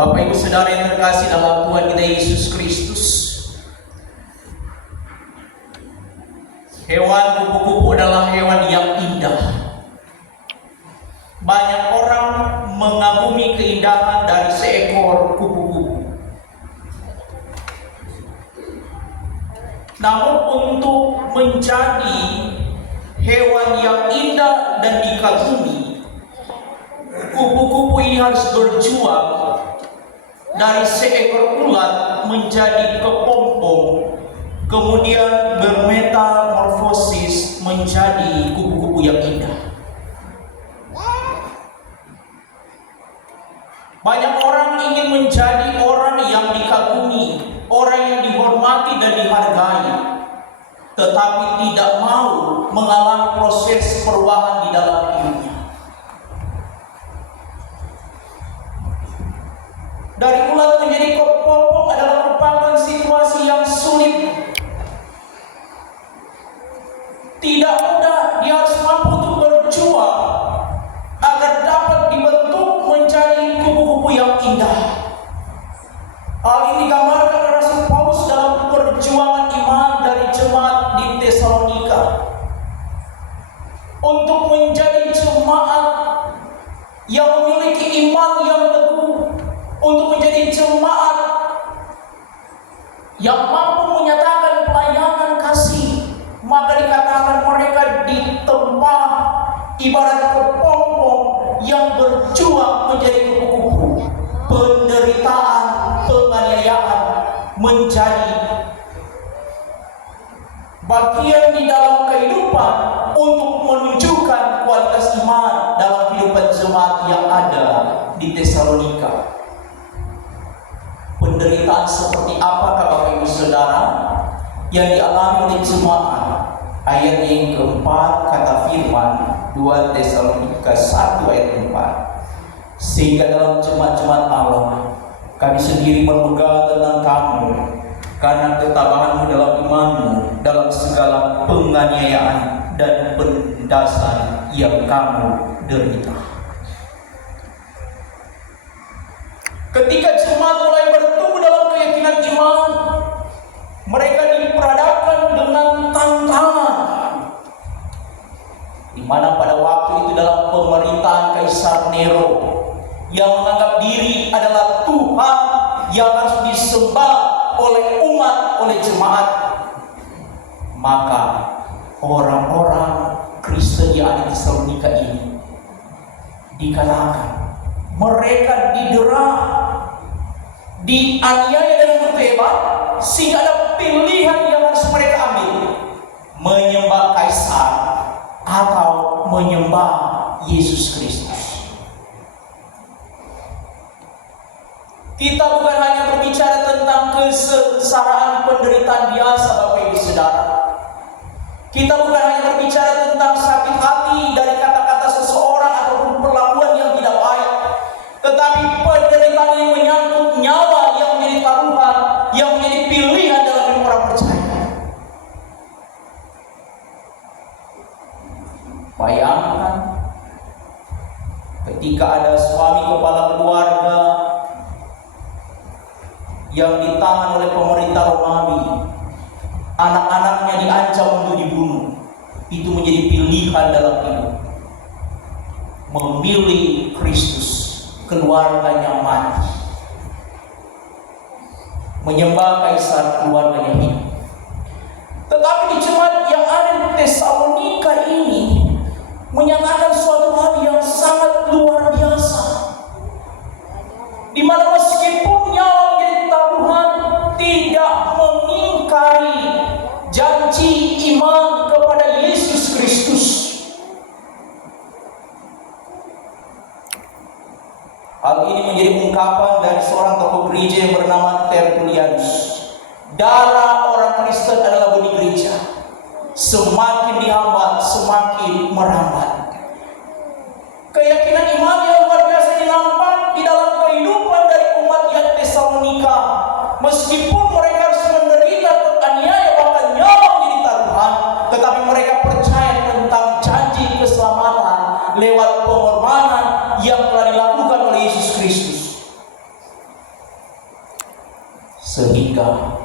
Bapak Ibu Saudara yang terkasih dalam Tuhan kita Yesus Kristus, hewan kupu-kupu adalah hewan yang indah. Banyak orang mengagumi keindahan dari seekor kupu-kupu. Namun untuk menjadi hewan yang indah dan dikagumi, kupu-kupu ini harus berjuang dari seekor ulat menjadi kepompong, kemudian bermetamorfosis menjadi kupu-kupu yang indah. Banyak orang ingin menjadi orang yang dikagumi, orang yang dihormati dan dihargai, tetapi tidak mau mengalami proses perubahan di dalam hidupnya. Dari ulat menjadi kepompong adalah merupakan situasi yang sulit. Tidak mudah, dia harus mampu untuk berjuang agar dapat dibentuk menjadi kupu-kupu yang indah. Hal ini digambarkan oleh Rasul Paulus dalam perjuangan iman dari jemaat di Tesalonika. Untuk menjadi jemaat yang memiliki iman yang teguh, untuk menjadi jemaat yang mampu menyatakan pelayanan kasih, maka dikatakan mereka ditempa ibarat kepompong yang berjuang menjadi kupu-kupu. Penderitaan, penganiayaan menjadi bagian di dalam kehidupan untuk menunjukkan kualitas iman dalam kehidupan jemaat yang ada di Tesalonika. Penderitaan seperti apakah Bapak Ibu Saudara yang dialami oleh jemaat? Ayat yang keempat kata firman 2 Tesalonika 1 ayat 4. Sehingga dalam jemaat-jemaat Allah kami sendiri bermegah tentang kamu karena ketabahanmu dalam imanmu dalam segala penganiayaan dan penindasan yang kamu derita. Ketika jemaat mulai bertumbuh dalam keyakinan iman, mereka diperhadapkan dengan tantangan, di mana pada waktu itu dalam pemerintahan Kaisar Nero yang menganggap diri adalah Tuhan yang harus disembah oleh umat, oleh jemaat, maka orang-orang Kristen yang ada di Tesalonika ini dikatakan mereka didera, dianiaya dengan begitu hebat, sehingga ada pilihan yang harus mereka ambil: menyembah Kaisar atau menyembah Yesus Kristus. Kita bukan hanya berbicara tentang kesengsaraan penderitaan biasa, Bapak Ibu Saudara. Kita bukan hanya berbicara tentang sakit hati dari kata-kata seseorang ataupun perlakuan yang tidak baik, tetapi penderitaan ini menyangkut nyawa yang menjadi taruhan, yang menjadi pilihan dalam hidup orang percaya. Bayangkan ketika ada suami kepala keluarga yang ditahan oleh pemerintah Romawi, anak-anaknya diancam untuk dibunuh. Itu menjadi pilihan dalam hidup: memilih Kristus, keluarganya mati; menyembah Kaisar, keluarganya hidup. Tetapi di jemaat yang ada di Tesalonika ini menyatakan suatu hal yang sangat luar biasa, di mana meskipun nyawa menjadi taruhan, tidak mengingkari janji iman kepada Yesus Kristus. Hal ini menjadi ungkapan dari seorang tokoh gereja yang bernama Tertullianus. Darah orang Kristen adalah benih gereja. Semakin dihambat, semakin merambat. Keyakinan iman yang luar biasa dinampak di dalam kehidupan dari umat yang Tesalonika. Meskipun mereka harus menderita, teraniaya, bahkan nyawa menjadi taruhan, tetapi mereka percaya tentang janji keselamatan lewat pengorbanan yang telah dilakukan oleh Yesus Kristus. Sehingga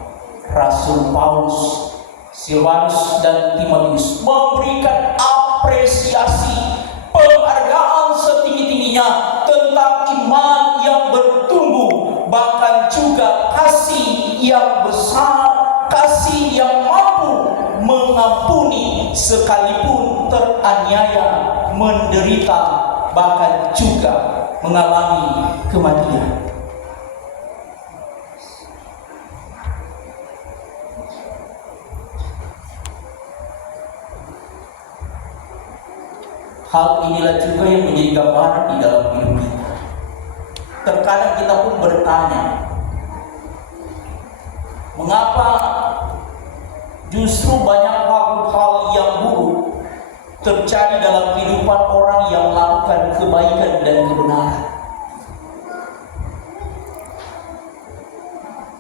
Rasul Paulus, Silvanus dan Timotius memberikan apresiasi, penghargaan setinggi-tingginya tentang iman yang bertumbuh, bahkan juga kasih yang besar, kasih yang mampu mengampuni sekalipun teraniaya, menderita, bahkan juga mengalami kematian. Hal inilah juga yang menjadi gambaran di dalam hidup kita. Terkadang kita pun bertanya, mengapa justru banyak hal yang buruk terjadi dalam kehidupan orang yang melakukan kebaikan dan kebenaran?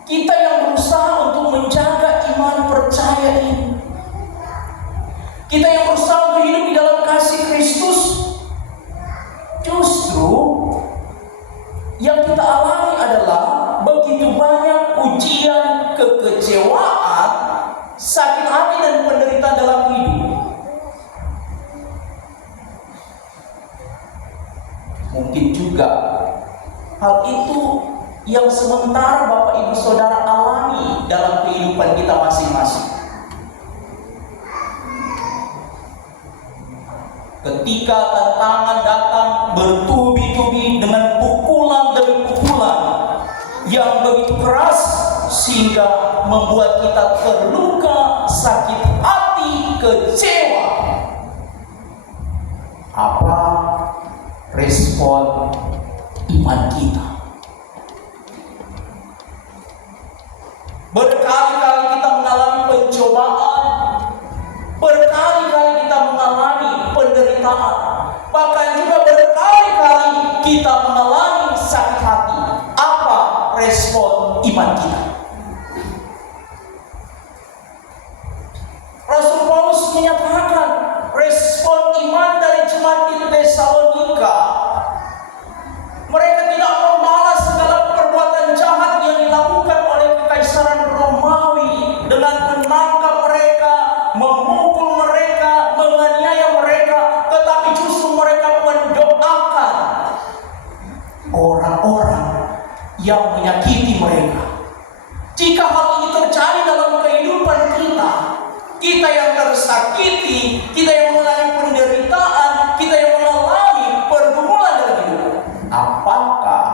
Kita yang berusaha untuk menjaga iman percaya ini, kita yang berusaha untuk hidup di dalam kasih Kristus, justru yang kita alami adalah begitu banyak ujian, kekecewaan, sakit hati dan penderitaan dalam hidup. Mungkin juga hal itu yang sementara Bapak Ibu Saudara alami dalam kehidupan kita masing-masing. Ketika tantangan datang bertubi-tubi dengan pukulan demi pukulan yang begitu keras sehingga membuat kita terluka, sakit hati, kecewa. Apa respon iman kita? Berkali-kali kita mengalami pencobaan, berkali-kali kita mengalami penderitaan, bahkan juga berkali-kali kita mengalami sakit hati. Apa respon iman kita? Rasul Paulus menyatakan respon iman dari jemaat di Tesalonika, mereka tidak membalas segala perbuatan jahat yang dilakukan oleh kekaisaran Romawi dengan menangkap mereka, memukul mereka, menganiaya mereka, tetapi justru mereka mendoakan orang-orang yang menyakiti mereka. Jika hal ini terjadi dalam kehidupan kita, kita yang tersakiti, kita yang mengalami penderitaan, kita yang mengalami pergumulan dalam hidup, apakah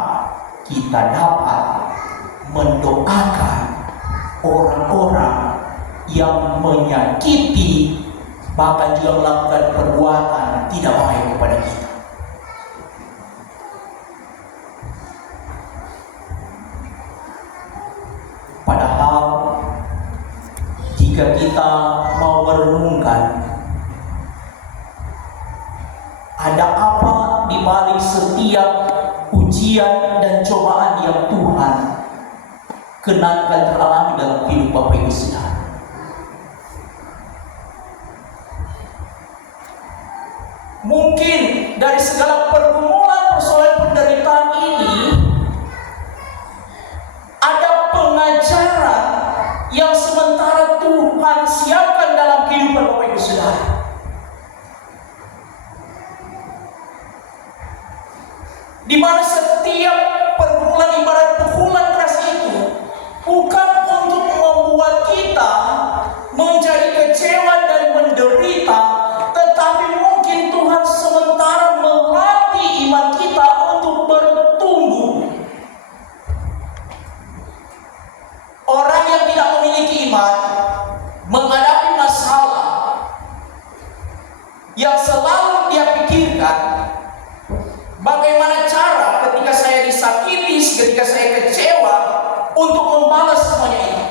kita dapat mendoakan orang-orang yang menyakiti, bahkan juga melakukan perbuatan tidak baik kepada kita? Padahal jika kita mau merenungkan, ada apa di balik setiap ujian dan cobaan yang Tuhan kenakan teralami dalam hidup Bapak Ibu Saudara? Mungkin dari segala pergumulan, persoalan, penderitaan ini, ada pengajaran yang sementara Tuhan siapkan dalam kehidupan Bapak Ibu Saudara. Di mana setiap pergumulan ibarat pukulan keras itu bukan untuk membuat kita menjadi kecewa dan menderita, tetapi mungkin Tuhan sementara melatih iman kita untuk bertumbuh. Orang yang tidak memiliki iman menghadapi masalah yang selalu dia pikirkan, bagaimana cara ketika saya disakiti, ketika saya kecewa, untuk membalas semuanya ini.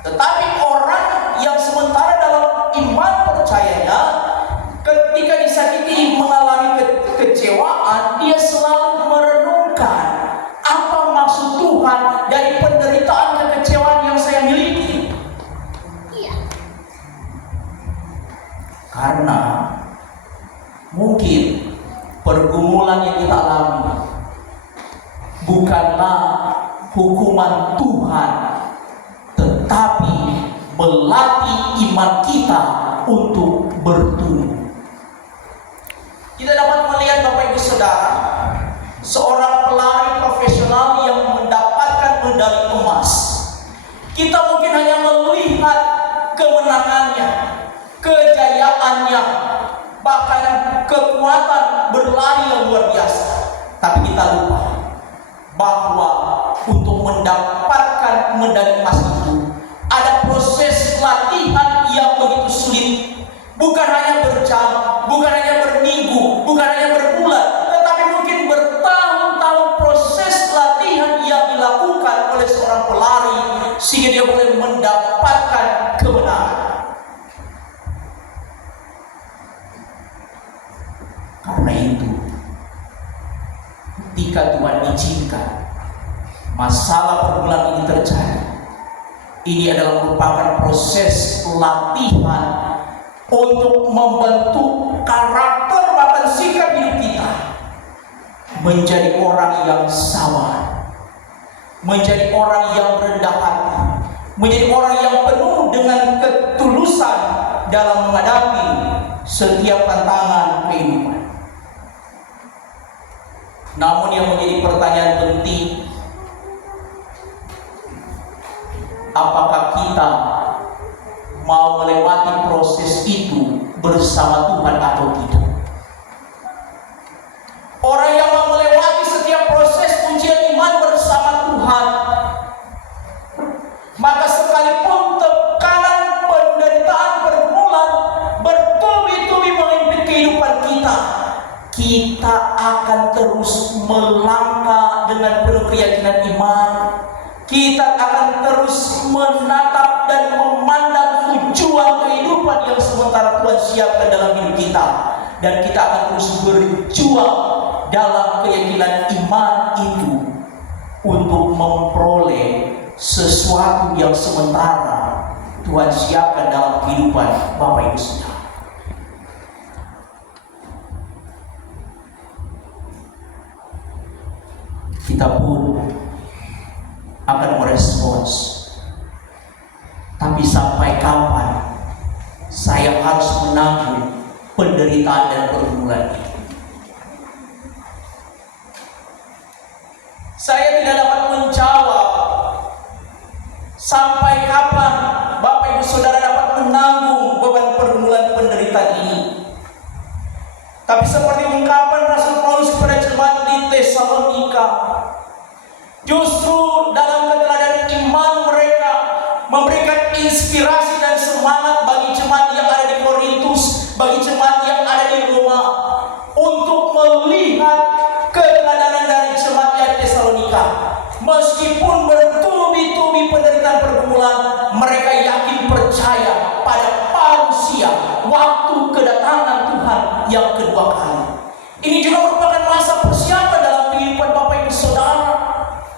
Tetapi orang yang sementara dalam iman percayanya, ketika disakiti, mengalami kekecewaan, dia selalu merenungkan apa maksud Tuhan dari penderitaan kekecewaan yang saya miliki. Karena mungkin pergumulan yang kita alami bukanlah hukuman Tuhan melatih iman kita untuk bertumbuh. Kita dapat melihat Bapak Ibu Saudara, seorang pelari profesional yang mendapatkan medali emas. Kita mungkin hanya melihat kemenangannya, kejayaannya, bahkan kekuatan berlari yang luar biasa. Tapi kita lupa bahwa untuk mendapatkan medali emas itu ada proses latihan yang begitu sulit. Bukan hanya berjam, bukan hanya berminggu, bukan hanya berbulan, tetapi mungkin bertahun-tahun proses latihan yang dilakukan oleh seorang pelari sehingga dia boleh mendapatkan kemenangan. Karena itu, ketika Tuhan izinkan masalah pergumulan ini terjadi, ini adalah merupakan proses latihan untuk membentuk karakter bahkan sikap hidup kita menjadi orang yang sabar, menjadi orang yang rendah hati, menjadi orang yang penuh dengan ketulusan dalam menghadapi setiap tantangan kehidupan. Namun yang menjadi pertanyaan penting, apakah kita mau melewati proses itu bersama Tuhan atau tidak? Orang yang mau melewati setiap proses ujian iman bersama Tuhan, maka sekalipun tekanan, penderitaan, pergumulan bertubi-tubi menghimpit kehidupan kita, kita akan terus melangkah dengan penuh keyakinan iman. Kita akan terus menatap dan memandang tujuan kehidupan yang sementara Tuhan siapkan dalam hidup kita. Dan kita akan terus berjuang dalam keyakinan iman itu untuk memperoleh sesuatu yang sementara Tuhan siapkan dalam kehidupan Bapak Ibu Saudara. Kita pun akan merespons. Tapi sampai kapan saya harus menanggung penderitaan dan pergumulan ini? Saya tidak dapat menjawab sampai kapan Bapak Ibu Saudara dapat menanggung beban pergumulan penderitaan ini. Tapi seperti ungkapan Rasul Paulus kepada jemaat di Tesalonika, justru dalam keteladanan iman mereka memberikan inspirasi dan semangat bagi jemaat yang ada di Korintus, bagi jemaat yang ada di Roma, untuk melihat keteladanan dari jemaat yang di Tesalonika. Meskipun bertubi-tubi penderitaan pergumulan, mereka yakin percaya pada parusia waktu kedatangan Tuhan yang kedua kali. Ini juga merupakan masa persiapan dalam kehidupan Bapak Ibu Saudara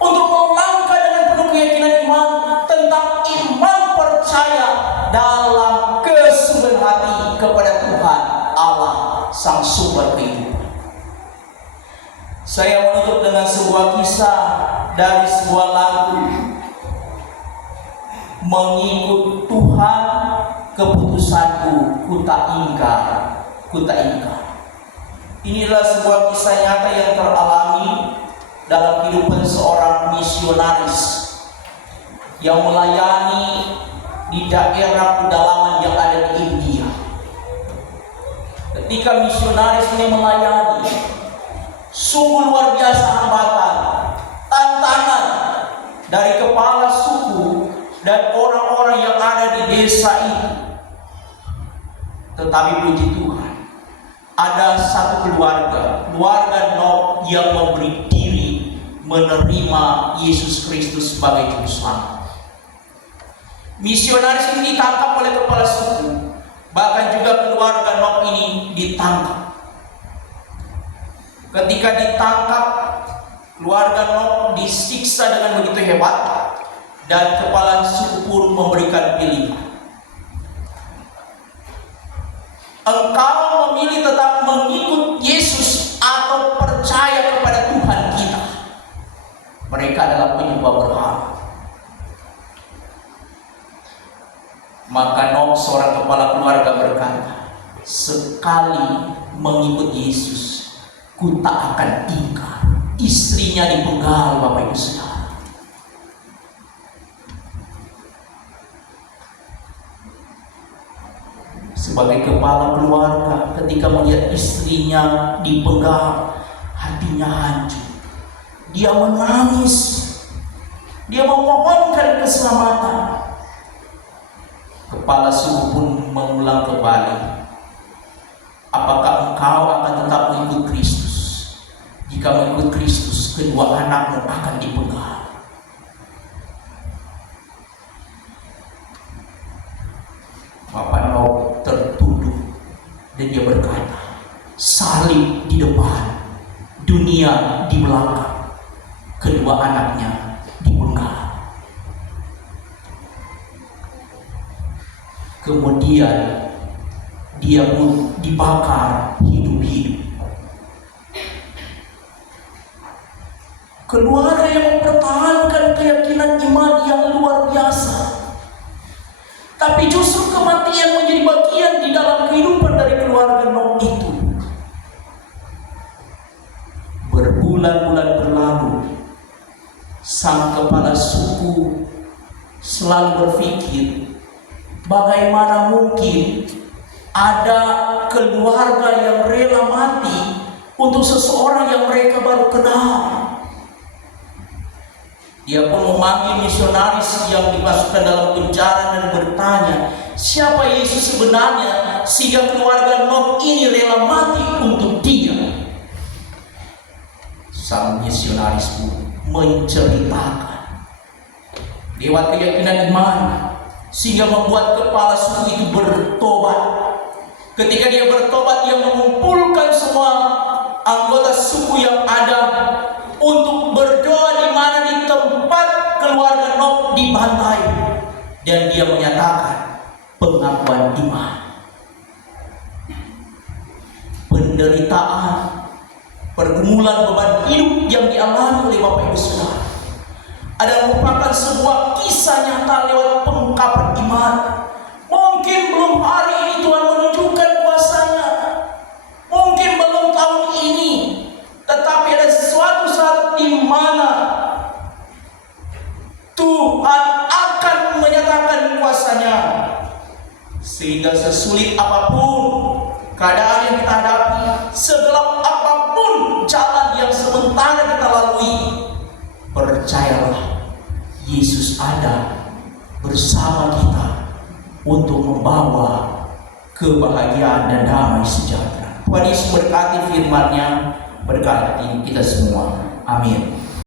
untuk melangkah dengan penuh keyakinan iman tentang iman percaya dalam kesungguhan hati kepada Tuhan Allah Sang Sumber kehidupan. Saya menutup dengan sebuah kisah dari sebuah lagu, mengikut Tuhan keputusanku ku tak ingkar, ku tak ingkar. Inilah sebuah kisah nyata yang teralami dalam kehidupan seorang misionaris yang melayani di daerah pedalaman yang ada di India. Ketika misionaris ini melayani, sungguh luar biasa hambatan, tantangan dari kepala suku dan orang-orang yang ada di desa ini. Tetapi puji Tuhan, ada satu keluarga Noh yang memberi diri menerima Yesus Kristus sebagai juru selamat. Misionaris ini ditangkap oleh kepala suku, bahkan juga keluarga Noh ini ditangkap. Ketika ditangkap, keluarga Noh disiksa dengan begitu hebat, dan kepala suku pun memberikan pilihan. Engkau memilih tetap mengikut Yesus atau percaya kepada Tuhan kita. Mereka adalah penyembah berhala. Maka Nok, seorang kepala keluarga, berkata, sekali mengikut Yesus, ku tak akan ingkar. Istrinya dipenggal, Bapak Ibu Saudara. Sebagai kepala keluarga, ketika melihat istrinya dipenggal, hatinya hancur. Dia menangis. Dia memohonkan keselamatan. Kepala suku pun mengulang kembali, apakah engkau akan tetap mengikut Kristus? Jika mengikut Kristus, kedua anakmu akan dipenggal. Bapak Nok tertunduk dan dia berkata, salib di depan, dunia di belakang. Kedua anaknya dipenggal. Kemudian dia pun dibakar hidup-hidup. Keluarga yang mempertahankan keyakinan iman yang luar biasa. Tapi justru kematian menjadi bagian di dalam kehidupan dari keluarga Nok itu. Berbulan-bulan berlalu, sang kepala suku selalu berpikir, bagaimana mungkin ada keluarga yang rela mati untuk seseorang yang mereka baru kenal. Dia pun memanggil misionaris yang dimasukkan dalam penjara dan bertanya, siapa Yesus sebenarnya sehingga keluarga Nok ini rela mati untuk dia. Sang misionaris pun menceritakan lewat keyakinan iman, sehingga membuat kepala suku itu bertobat. Ketika dia bertobat, dia mengumpulkan semua anggota suku yang ada untuk berdoa di mana di tempat keluarga Nok dibantai, dan dia menyatakan pengakuan iman. Penderitaan, pergumulan beban hidup yang dialami oleh Bapak Ibu Saudara adalah merupakan sebuah kisah nyata lewat pengungkapan iman. Mungkin belum hari ini Tuhan menunjukkan kuasa-Nya, mungkin belum tahun ini, tetapi ada suatu saat di mana Tuhan akan menyatakan kuasa-Nya, sehingga sesulit apapun keadaan yang kita hadapi, segelap apapun jalan yang sementara kita lalui, percayalah, Yesus ada bersama kita untuk membawa kebahagiaan dan damai sejahtera. Tuhan Yesus berkati firman-Nya, berkati kita semua. Amin.